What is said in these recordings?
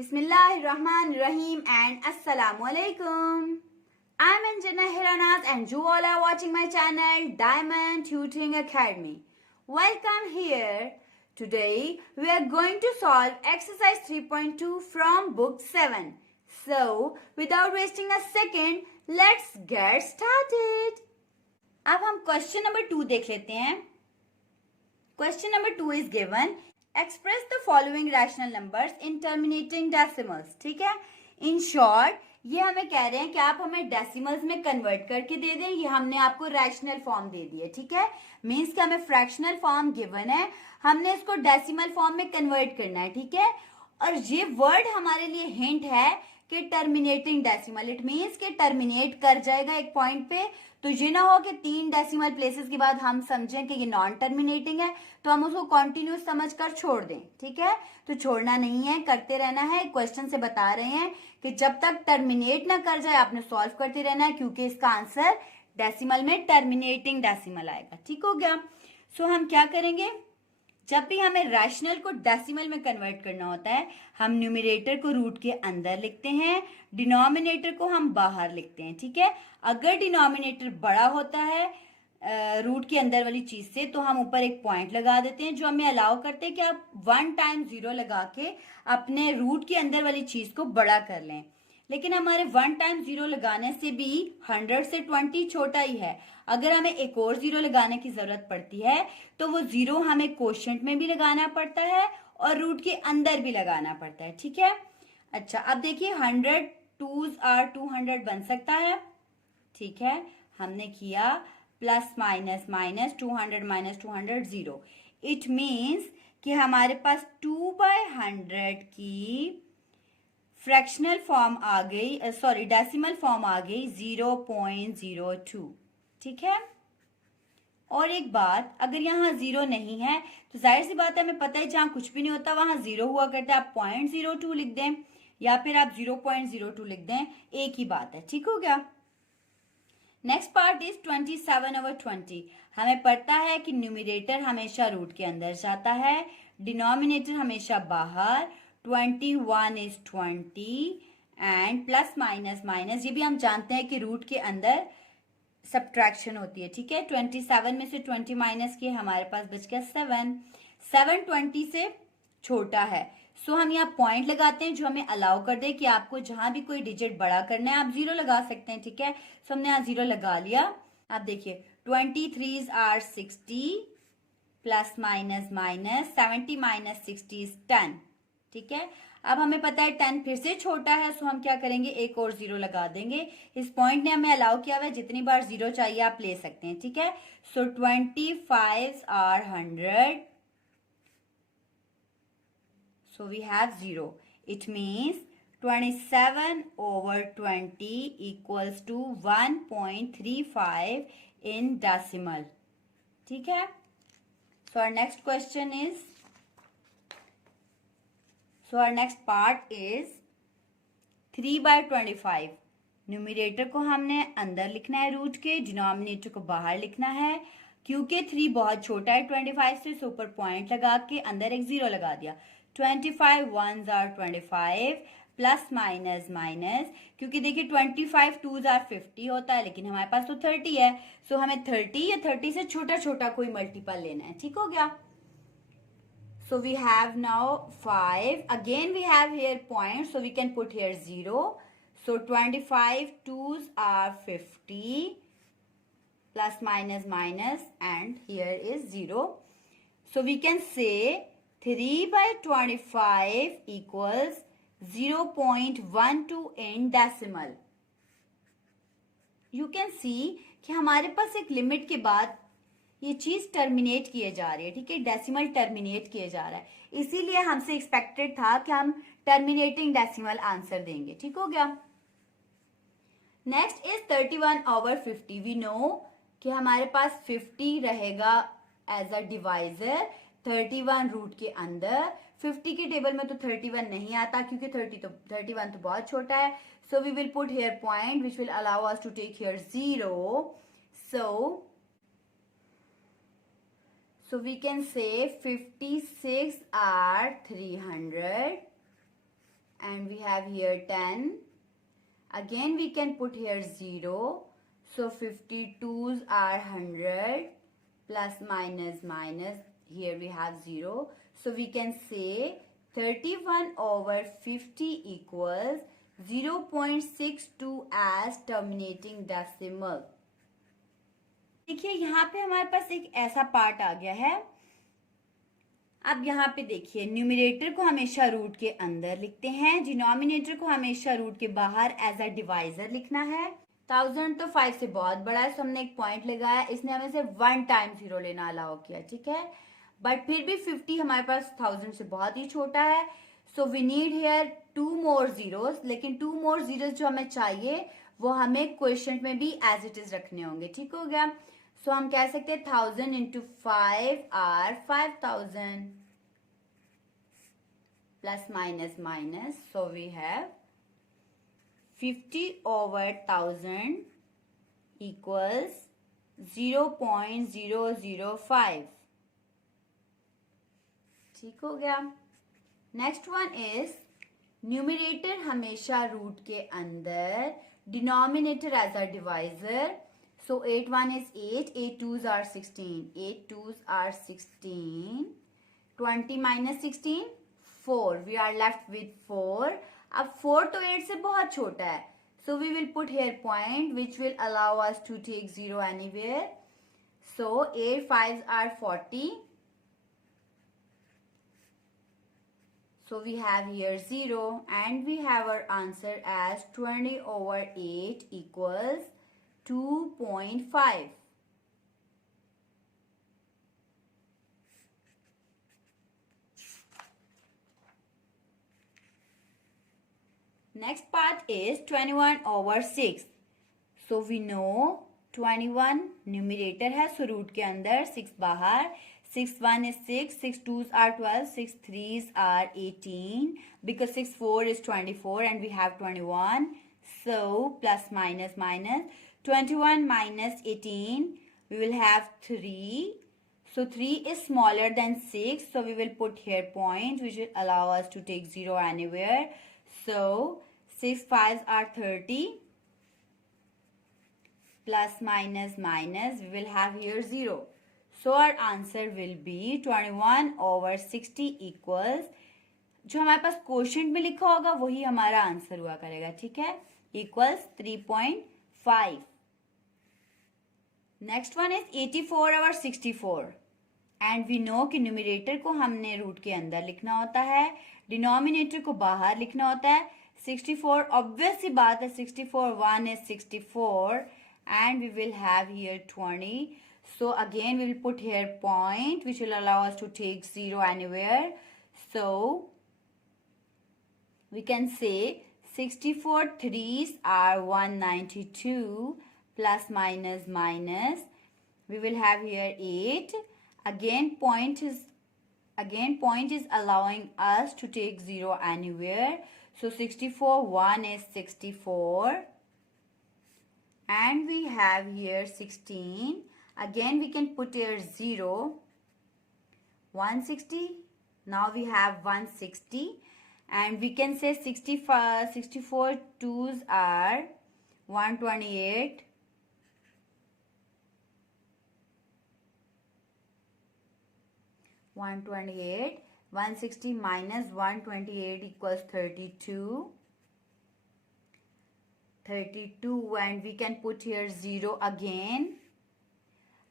Bismillahirrahmanirrahim and Assalamu alaikum. I'm Anjana Hiranaz and you all are watching my channel Diamond Tutoring Academy. Welcome here. Today we are going to solve exercise 3.2 from book 7. So without wasting a second, let's get started. अब हम question number 2 देख लेते हैं. Question number 2 is given. Express the following rational numbers in terminating decimals. ठीक है. In short, ये हमें कह रहे हैं कि आप हमें डेसिमल्स में कन्वर्ट करके दे दें. ये हमने आपको रैशनल फॉर्म दे दी है. ठीक है. मीन्स कि हमें फ्रैक्शनल फॉर्म गिवन है, हमने इसको डेसिमल फॉर्म में कन्वर्ट करना है. ठीक है. और ये वर्ड हमारे लिए हिंट है कि टर्मिनेटिंग डेसिमल. इट मीन्स कि टर्मिनेट कर जाएगा एक पॉइंट पे. तो ये ना हो कि 3 डेसिमल प्लेसेस के बाद हम समझें कि ये नॉन टर्मिनेटिंग है तो हम उसको कॉन्टिन्यूस समझकर छोड़ दें. ठीक है. तो छोड़ना नहीं है, करते रहना है. क्वेश्चन से बता रहे हैं कि जब तक टर्मिनेट ना कर जाए आपने सॉल्व करते रहना है, क्योंकि इसका आंसर डेसिमल में टर्मिनेटिंग डेसिमल आएगा. ठीक हो गया. सो हम क्या करेंगे, जब भी हमें रैशनल को डेसिमल में कन्वर्ट करना होता है हम न्यूमरेटर को रूट के अंदर लिखते हैं, डिनोमिनेटर को हम बाहर लिखते हैं. ठीक है. अगर डिनोमिनेटर बड़ा होता है रूट के अंदर वाली चीज से तो हम ऊपर एक पॉइंट लगा देते हैं जो हमें अलाउ करते हैं कि आप 1 टाइम 0 लगा के अपने रूट के अंदर वाली चीज को बड़ा कर लें. लेकिन हमारे 1 टाइम 0 लगाने से भी 100 से 20 छोटा ही है. अगर हमें एक और 0 लगाने की जरूरत पड़ती है तो वो 0 हमें कोशेंट में भी लगाना पड़ता है और रूट के अंदर भी लगाना पड़ता है. ठीक है. अच्छा, अब देखिए 100 2s are 200 बन सकता है. ठीक है. हमने किया plus minus minus 200 minus 200 0. It means कि हमारे पास 2/100 की फ्रैक्शनल फॉर्म आ गई, सॉरी डेसिमल फॉर्म आ गई 0.02. ठीक है. और एक बात, अगर यहाँ 0 नहीं है तो जाहिर सी बात है हमें पता है जहाँ कुछ भी नहीं होता वहां 0 हुआ करता है. आप 0.02 लिख दें या फिर आप 0.02 लिख दें, एक ही बात है. ठीक हो गया. Next part is 27/20. हमें पता है कि न्यूमरेटर हमेशा रूट के अंदर जाता है, डिनोमिनेटर हमेशा बाहर. 21 is 20 and plus minus minus ये भी हम जानते हैं कि रूट के अंदर सब्ट्रैक्शन होती है. ठीक है. 27 में से 20 माइनस किए हमारे पास बच गया 7. 7 20 से छोटा है. सो हम यहाँ पॉइंट लगाते हैं जो हमें अलाउ कर दे कि आपको जहां भी कोई डिजिट बड़ा करना है आप 0 लगा सकते हैं. ठीक है. सो हमने यहाँ 0 लगा लिया. आप देखिए 23s are 60 plus minus minus 70 minus 60 is 10. ठीक है. अब हमें पता है 10 फिर से छोटा है, सो हम क्या करेंगे, एक और 0 लगा देंगे. इस पॉइंट ने हमें अलाउ किया हुआ है जितनी बार 0 चाहिए आप ले सकते हैं. ठीक है. सो 25 are 100. So we have 0. It means 27/20 equals to 1.35 in decimal. ठीक है. So our next question is, so our next part is 3/25. Numerator को हमने अंदर लिखना है रूट के, डिनोमिनेटर को बाहर लिखना है. क्योंकि 3 बहुत छोटा है 25 से, सो ऊपर पॉइंट लगा के अंदर एक 0 लगा दिया. 25 1s are 25 plus minus minus, क्योंकि देखिए 25 2s are 50 होता है लेकिन हमारे पास तो 30 है. सो हमें 30 या 30 से छोटा छोटा कोई मल्टीपल लेना है. ठीक हो गया. So we have now 5. Again we have here points, so we can put here 0. So 25 2s are 50 plus minus minus and here is 0. So we can say 3/25 equals 0.12 in decimal. You can see कि हमारे पास एक limit के बाद ये चीज terminate किए जा रही है. ठीक है. डेसिमल टर्मिनेट किए जा रहा है, इसीलिए हमसे एक्सपेक्टेड था कि हम टर्मिनेटिंग डेसिमल आंसर देंगे. ठीक हो गया. Next is 31/50. वी नो कि हमारे पास 50 रहेगा एज अ डिवाइजर 31 रूट के अंदर. 50 के टेबल में तो 31 नहीं आता क्योंकि 31 तो बहुत छोटा है. So we will put here point which will allow us to take here 0. So we can say 56 are 300 and we have here 10. Again we can put here 0. So 52s are 100, plus minus minus, here we have 0. So we can say 31 over 50 equals 0.62 as terminating decimal. देखिए यहाँ पे हमारे पास एक ऐसा part आ गया है. अब यहाँ पे देखिए, न्यूमरेटर को हमेशा रूट के अंदर लिखते हैं, डिनोमिनेटर को हमेशा रूट के बाहर एज अ डिवाइजर लिखना है. 1000 तो 5 से बहुत बड़ा है, सो हमने एक पॉइंट लगाया, इसने हमें से 1 टाइम 0 लेना अलाउ किया, ठीक है. बट फिर भी 50 हमारे पास 1000 से बहुत ही छोटा है, so we need here 2 more zeros. लेकिन 2 मोर जीरोस जो हमें चाहिए वो हमें क्वेश्चन में भी एज इट इज रखने होंगे, ठीक हो गया. सो हम कह सकते हैं 1000 into 5 are 5000, plus minus minus, so we have 50 over 1000 equals 0.005. ठीक हो गया. नेक्स्ट वन इज न्यूमरेटर हमेशा रूट के अंदर, denominator as a divisor. So 8 1 is 8, 8 2s are 16, 8 2s are 16, 20 minus 16, 4. We are left with 4. अब 4 तो 8 से बहुत छोटा है, so we will put here point which will allow us to take 0 anywhere. So 8 5s are 40. So we have here 0 and we have our answer as 20 over 8 equals 2.5. Next part is 21 over 6. So we know 21 numerator है, so root के अंदर 6 बाहर. 6 1 is 6, 6 2s are 12, 6 3s are 18, because 6 4 is 24 and we have 21. So plus minus minus, 21 minus 18, we will have 3. So 3 is smaller than 6, so we will put here point which will allow us to take 0 anywhere. So 6 5s are 30, plus minus minus, we will have here 0. So our answer will be 21 over 60 equals, जो हमारे पास question में लिखा होगा वही हमारा answer हुआ करेगा, ठीक है, equals 3.5. Next one is 84 over 64. And we know कि न्यूमरेटर को हमने रूट के अंदर लिखना होता है, डिनोमिनेटर को बाहर लिखना होता है. 64 ऑब्वियस सी बात है, 64 1 is 64 and we will have here 20. So again we will put here point which will allow us to take 0 anywhere. So we can say 64 3s are 192, plus minus minus, we will have here 8. Again point is allowing us to take 0 anywhere. So 64 1 is 64 and we have here 16. Again we can put here 0. 160, now we have 160 and we can say 64 2s are 128. 128, 160 minus 128 equals 32. 32 and we can put here 0 again.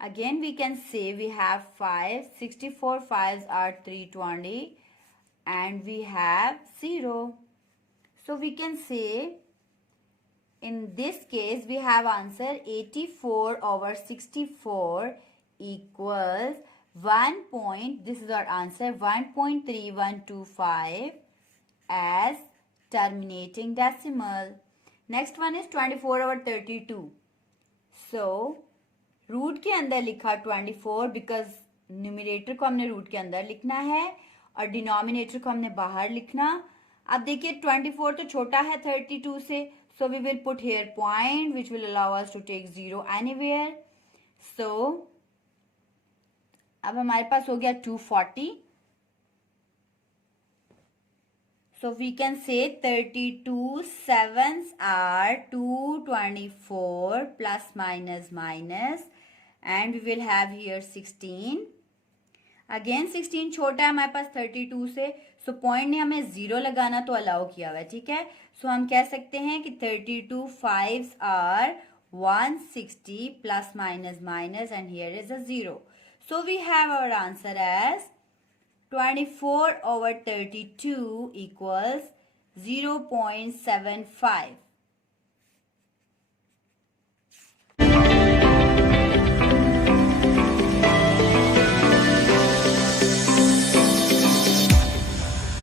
Again we can say we have 5. 64 5s are 320 and we have 0. So we can say in this case we have answer 84 over 64 equals 1 point, this is our answer, 1.3125 as terminating decimal. Next one is 24 over 32. So root के अंदर लिखा 24 because numerator को हमने root के अंदर लिखना है और डिनोमिनेटर को हमने बाहर लिखना. अब देखिए 24 तो छोटा है 32 से, so we will put here point which will allow us to take 0 anywhere. So अब हमारे पास हो गया 240. So we can say 32 sevens are 224 plus minus minus, and we will have here 16. Again 16 छोटा है हमारे पास 32 से, सो पॉइंट ने हमें 0 लगाना तो अलाउ किया हुआ है, ठीक है. सो हम कह सकते हैं कि 32 5s are 160 plus minus minus and here is a 0. So we have our answer as 24 over 32 equals 0.75.